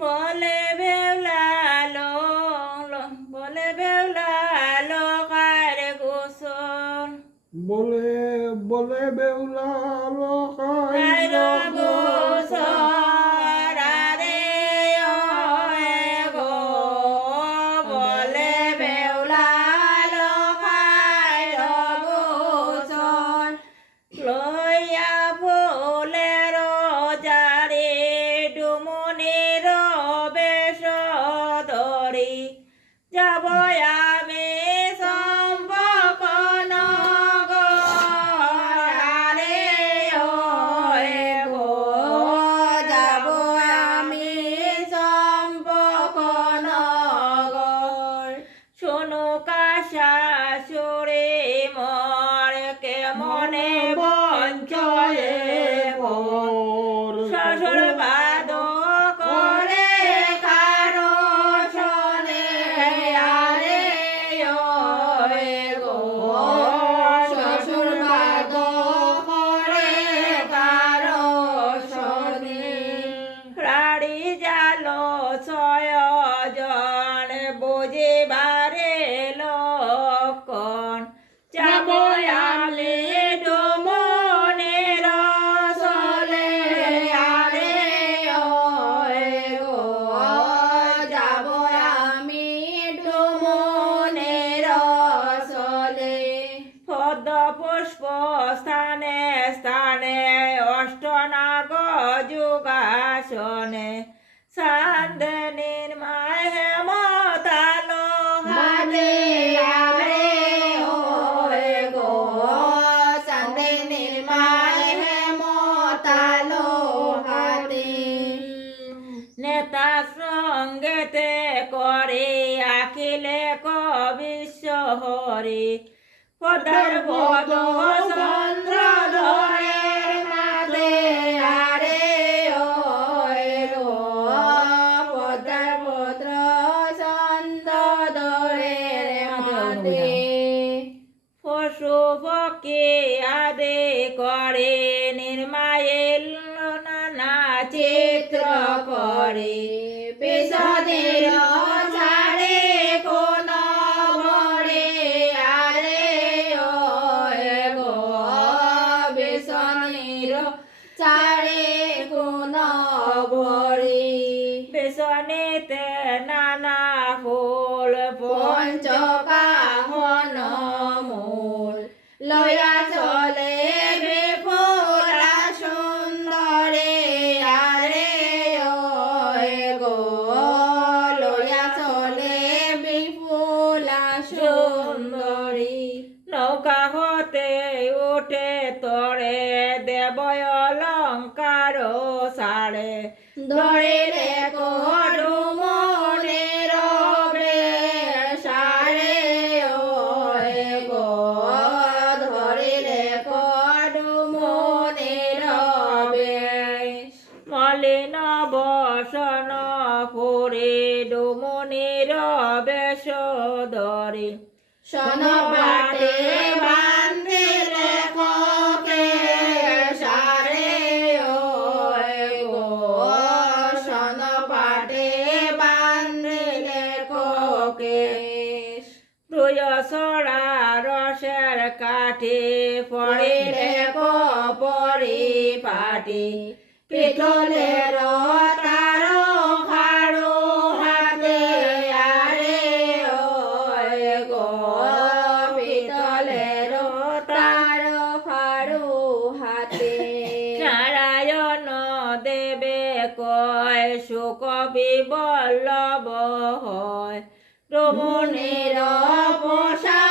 বলে বেউলালো বলে বেউলালো খায় গোসল বলে বলে বেউলালো খায় খাইল গোসল আরে ওয়ে গো বলে বেউলালো খায় গোসল লইয়া ফুলের জারে ডুমুনির বেশ ধরি যাব আমি সম্পক নগরে ওয়ে গো যাব আমি সম্পক নগর শোনো কাশা সুরে মর কেমনে বঞ্চয়ে মোর শ্বশুর বাদ করে কারো শোনে আরে ওয়ে গো শ্বশুর বাদ করে কারো শোনে রাড়ি জালো ছয়জন বুঝিবারে লক্ষণ যাব আমি ডুমনের সলে আরে ওয়ে গো যাব আমি ডুমনের সলে পদ্ম পুষ্প স্থানে স্থানে অষ্টনাগ যুগাসনে চান্দনীর মায় হেমতালো হাতে আরে ওয়ে গো চান্দনীর মায় হেমতালো হাতে নেতা সঙ্গেতে করে আখিলে কবিশ্ব হরে পদার বদ চন্দ্র ধরে মাতে আরে ওয়ে গো পদার বদ চন্দ্র ধরে মাতে পশু পক্ষী আদে করে নির্মায়েল নানা চিত্র করে পেশাদের ছাড়ে কোন ভরে আরে ওয়ে গো বেসনের ছাড়ে কোন ভরে বেসনেতে নানা ফুল পঞ্চকাহন মূল লয়া চলে বেফুলা সুন্দরে আরে ওয়ে গো লয়া চলে বিপুলা সুন্দরী নৌকা হতে উঠে তরে দেবয় অলঙ্কার সারে ধরিলে ডুমনের সারে ওয়ে গো ধরিলে ডুমনের মলিন বসন পুরে ডুমনের বেশ ধরে সন বাটে বান্ধিলে কোকে সারে ওয়ে গো সন বাটে বান্ধিলে কোকে দুই সরা রসের কাঠে পড়িলে পরি পাটি পিঠলের তার খাড়ো হাতে আরে ওয়ে গো পিতলের তার খাড়ো হাতে নারায়ণ দেবে কয় সুকবি বল্লভ হয় রমণীর পোষা